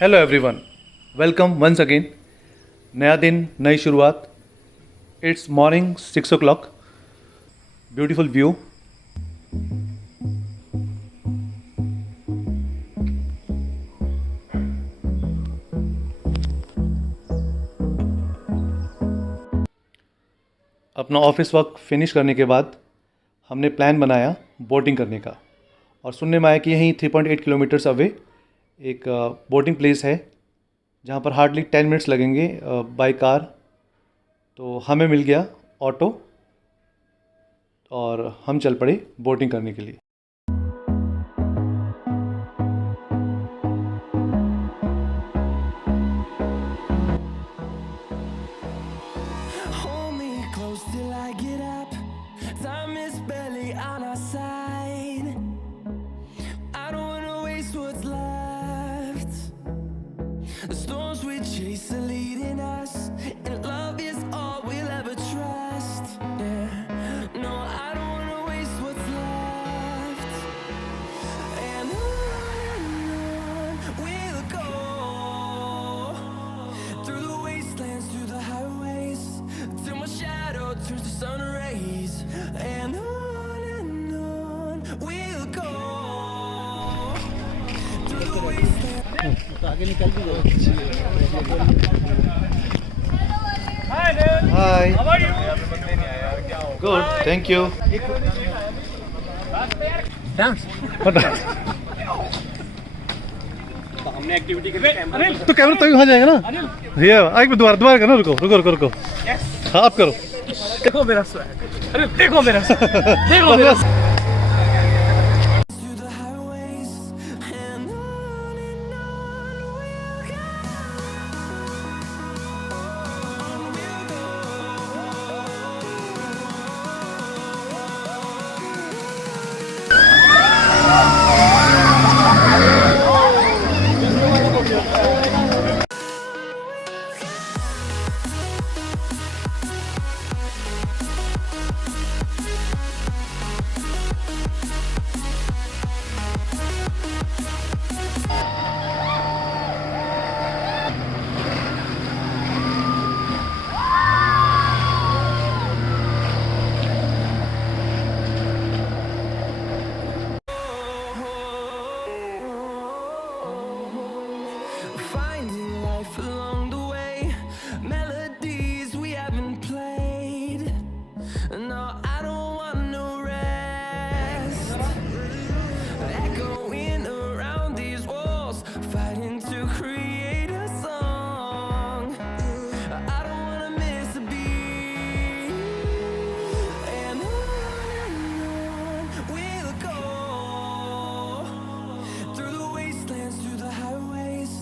Hello everyone, welcome once again. नया दिन, नई शुरुआत। It's morning 6 o'clock। Beautiful view. अपना ऑफिस वर्क फिनिश करने के बाद हमने प्लान बनाया बोटिंग करने का, और सुनने में आया कि यहीं 3.8 किलोमीटर्स अवे एक बोटिंग प्लेस है जहाँ पर हार्डली 10 मिनट्स लगेंगे बाय कार। तो हमें मिल गया ऑटो और हम चल पड़े बोटिंग करने के लिए। The storms we chase are leading us, and love is all we'll ever trust. Yeah, no, I don't wanna waste what's left. And on we'll go, through the wastelands, through the highways, till my shadow turns to sun rays. And on we'll go, through the wastelands. तो आगे निकल भी गए। हाय, good, thank you. Dance हमने activity के लिए तो camera तभी वहाँ जाएगा ना। भैया एक दोबारा करना। रुको। हाँ, आप करो। देखो मेरा स्वैग। अरे देखो मेरा देखो मेरा along the way, melodies we haven't played. No, I don't want no rest. Echoing around these walls, fighting to create a song. I don't wanna miss a beat. And on we'll go, through the wastelands, through the highways,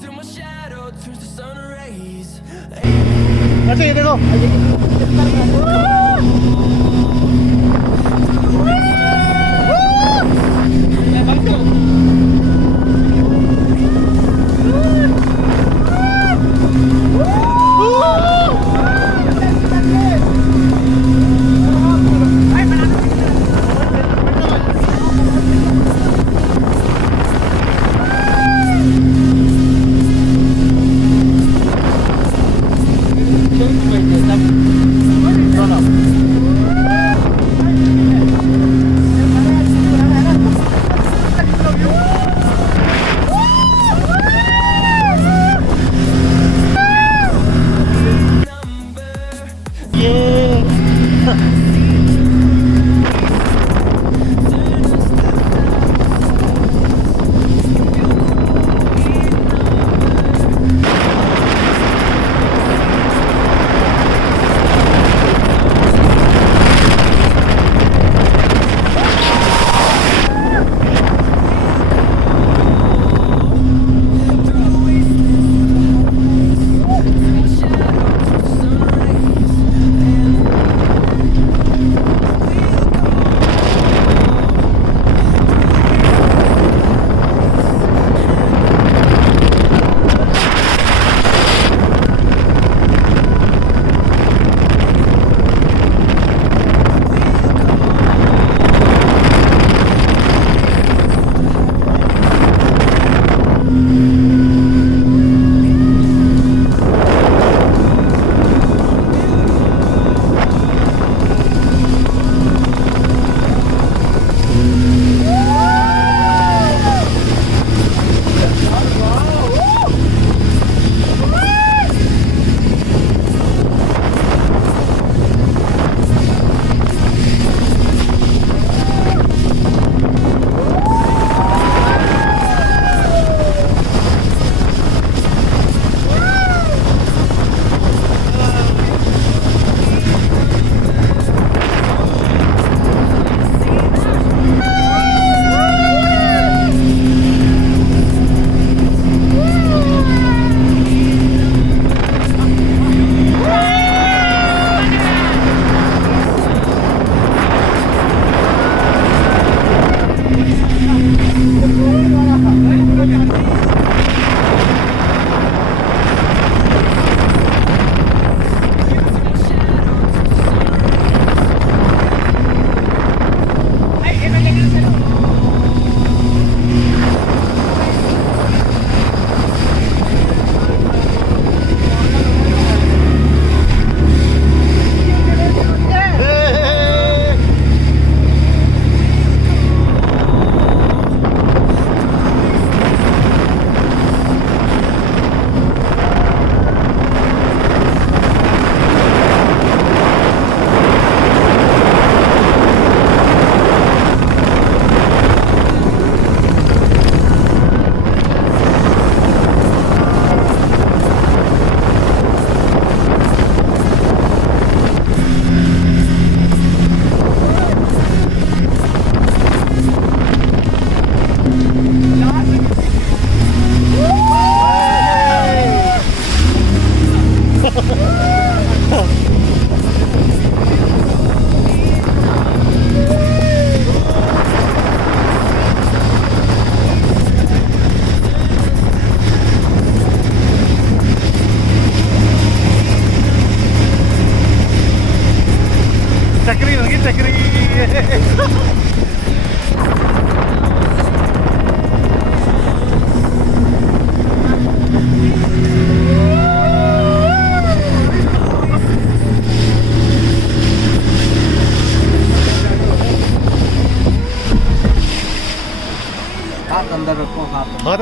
till my shadow turns to sun rays. अच्छा ये देखो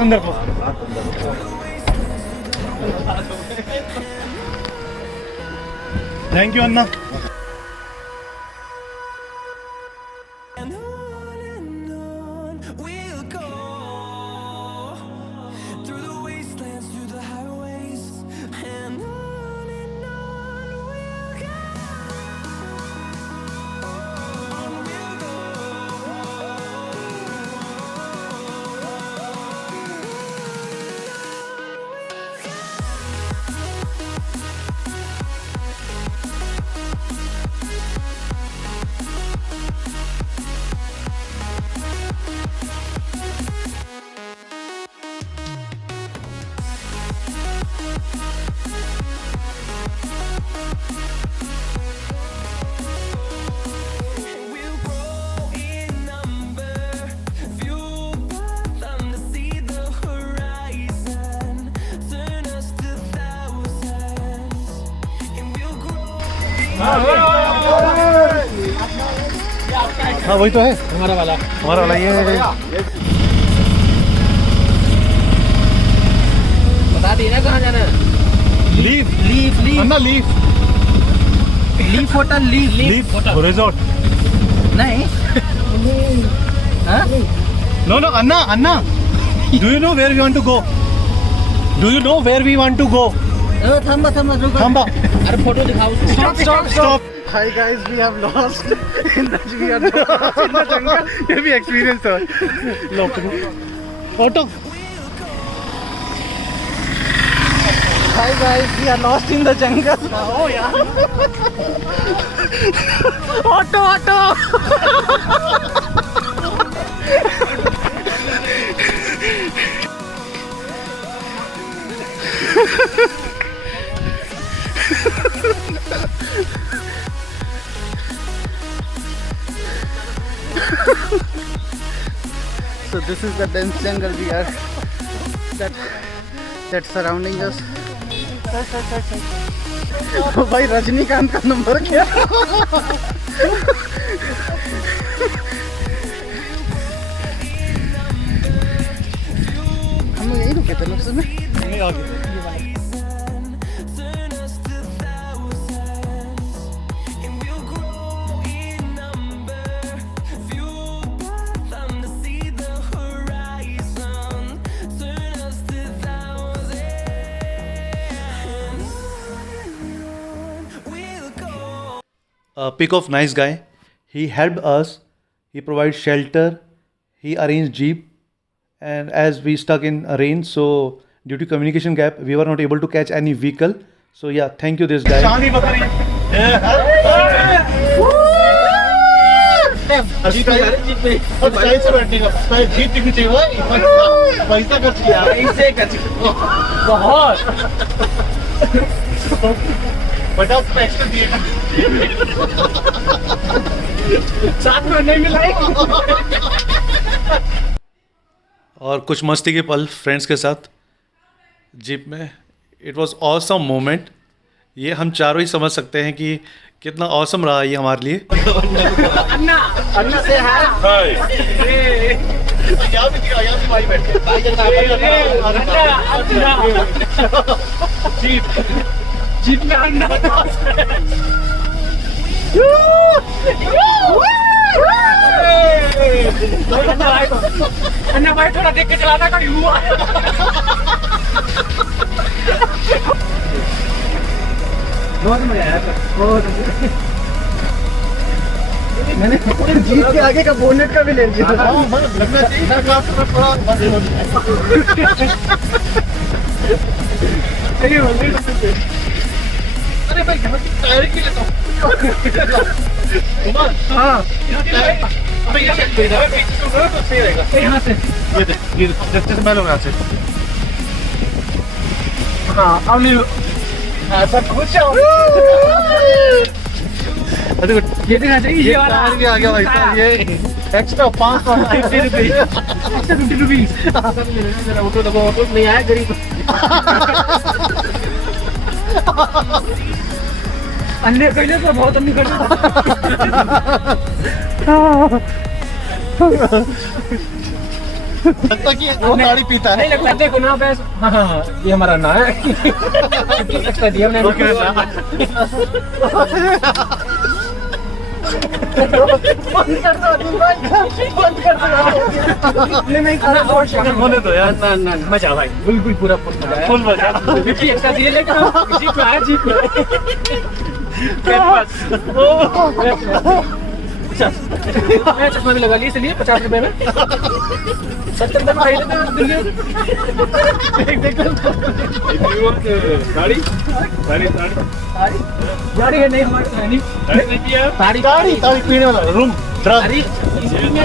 अंदर को। Thank you Anna. And on we'll go through the wastelands, through the highways, and on we'll go. On we'll go. We'll grow in number, fueled by them to see the horizon, turn us to thousands, and we'll grow. हाँ वही तो है हमारा वाला हमारा वाला ये है। बता दी ना कहाँ जाना है। Leaf leaf leaf Anna leaf leaf hotel leaf leaf resort. नहीं हाँ no no Anna Anna do you know where we want to go? Do you know where we want to go? थांबा थांबा रुको। थांबा। अरे फोटो दिखाओ। Stop. Hi guys we have lost in the jungle. ये भी एक्सपीरियंस है। Auto. Hi guys we are lost in the jungle. ओ यार auto auto. So this is the dense jungle we are that's surrounding us. भाई रजनीकांत का number क्या? हम लोग यही रुके थे लोग में। नहीं आगे। Turn us to thousands, and we'll grow in number, fueled by them to see the horizon, turn us to thousands, and on we'll go. Pick of nice guy. He helped us. He provided shelter. He arranged jeep. And as we stuck in rain, so due to communication gap, we were not able to catch any vehicle. So yeah, thank you this guy. शांति बता रही है। अब चाय से बैठने का जीत दिखनी चाहिए भाई। पैसा खर्च किया। ऐसे कर बहुत 50 एक्स्ट्रा दिए। साथ में नहीं मिला। और कुछ मस्ती के पल फ्रेंड्स के साथ जीप में। It was awesome moment. ये हम चारों ही समझ सकते हैं कि कितना ऑसम रहा ये हमारे लिए। अन्ना अन्ना से हाय। यहाँ भी भाई बैठ के भाई जल्दी जीप जीप में अन्ना अन्ना भाई थोड़ा देख के चलाना कोई हुआ। बहुत मजा आया बहुत। मैंने जीप के आगे का बोनेट का भी ले लिया। अरे भाई टायर की लेता हूँ। हाँ अबे ये पीछे तो सही रहेगा। यहाँ से ये जैसे मैं लोग यहाँ से। हाँ अब नहीं ऐसा कुछ ये देखना चाहिए। ये वाला टायर भी आ गया भाई साहब। ये extra 550 rupees. Extra 50 rupees. Auto दबा ऑटो नहीं आया गरीब। अन्य कहले तो बहुत अन्य कर लगता कि वो गाड़ी पीता है। नहीं लगता देखो ना बस। हाँ ये हमारा ना है। एक्स्ट्रा दिया हमने। होने दो यार। ना मजा भाई बिल्कुल पूरा फुल मजा। एक्स्ट्रा दिए लेकिन जीप में आया जीप में। मैं चश्मा भी लगा लिया इसलिए 50 रुपए में 70 रुपए में खाई लेते हैं दिल्ली। गाड़ी है नहीं हमारी ताड़ी ताड़ी पीने वाला रूम ताड़ी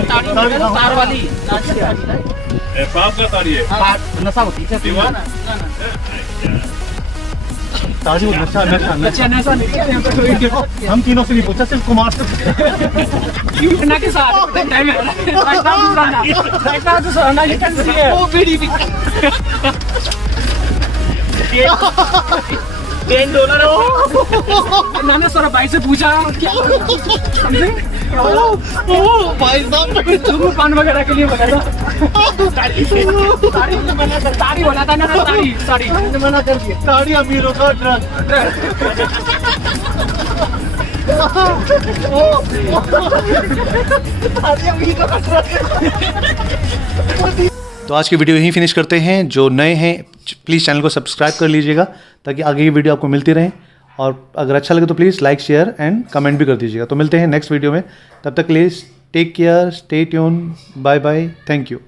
तार वाली पाप का तारी है। नशा होती है ताजी नशा नशा अच्छा नशा नहीं है यहाँ पे कोई हम तीनों से नहीं पूछा, सिर्फ कुमार से। घटना के साथ टाइम है ये टेंशन है वो बीड़ी भी $10 मैंने सारा भाई से पूछा क्या भाई साहब तुम पान वगैरह के लिए बताया ताड़ी बोला था ना ताड़ी मना कर दिया ताड़ी अमीरों का ड्रग। तो आज की वीडियो यहीं फिनिश करते हैं। जो नए हैं प्लीज़ चैनल को सब्सक्राइब कर लीजिएगा ताकि आगे की वीडियो आपको मिलती रहे, और अगर अच्छा लगे तो please like share and comment भी कर दीजिएगा। तो मिलते हैं नेक्स्ट वीडियो में, तब तक please take care, stay tune, bye bye, thank you.